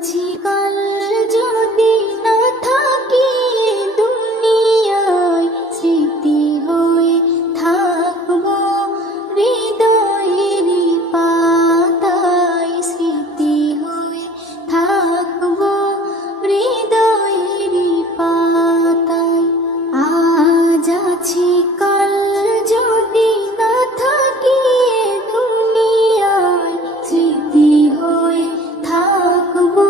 আছি কাল যদি না থাকি দুনিয়ায়, স্মৃতি হয়ে থাকবো হৃদয়ের পাতায়, স্মৃতি হয়ে থাকবো হৃদয়ের পাতায়। আজ আছি কাল যদি না থাকি দুনিয়ায়, স্মৃতি হয়ে থাকবো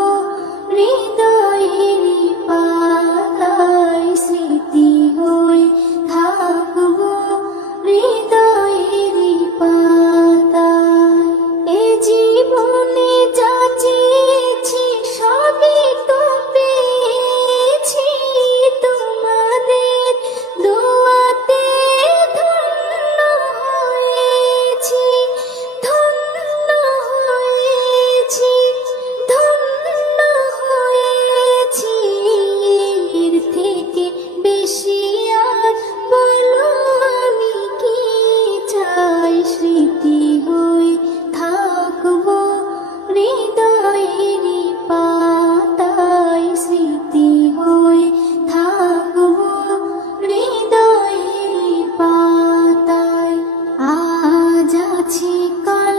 হৃদয়ের পাতায়, স্মৃতি হয়ে থাকবো হৃদয়ের পাতায়। এ জীবনে যা চেয়েছি সবই তো পেয়েছি, তোমাদের দোয়াতে ধন্য হয়েছি, ধন্য হয়েছি, ধন্য হয়েছি। এর থেকে বেশি আর বলো আমি কি চাই, স্মৃতি হয়ে থাকবো হৃদয়ের পাতায়, স্মৃতি হয়ে থাকবো হৃদয়ের পাতায়। আজ আছি কাল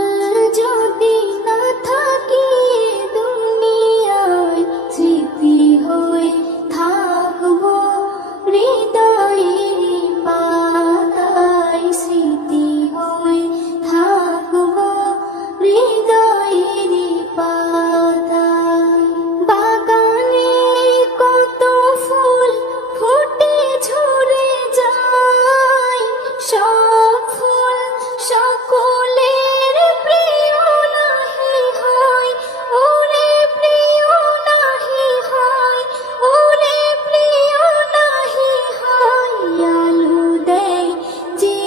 যদি না থাকি দুনিয়ায়, স্মৃতি হয়ে থাকবো হৃদয়ের পাতায়, স্মৃতি হয়ে থাকবো হৃদয়ের পাতায়। বাগানে কত ফুল ফুটে ঝরে যায়, সব ফুল সকলের প্রিয় নাহি হয়, ওরে প্রিয় নাহি হয়, ওরে প্রিয় নাহি হয়। আলো দেয় যে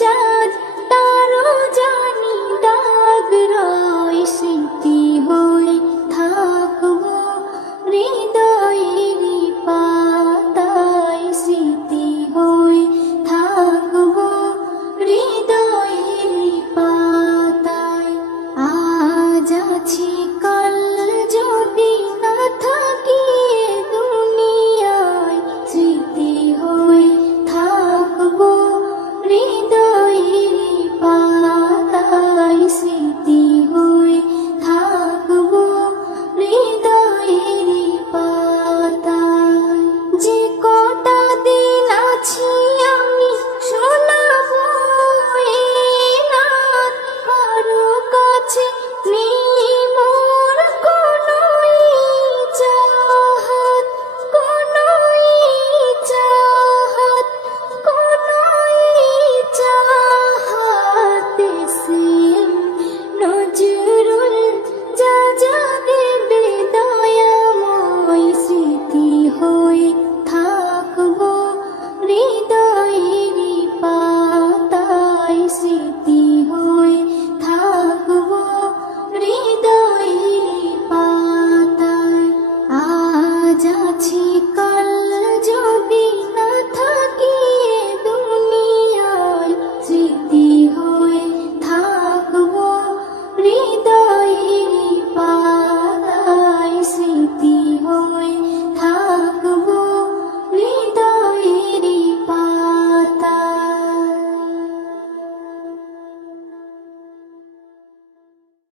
চাঁদ তারও জানি দাগ রয়, স্মৃতি হয়ে থাকবো হৃদয়ের পাতায়, স্মৃতি হয়ে থাকবো হৃদয়ের পাতায়। আজ আছি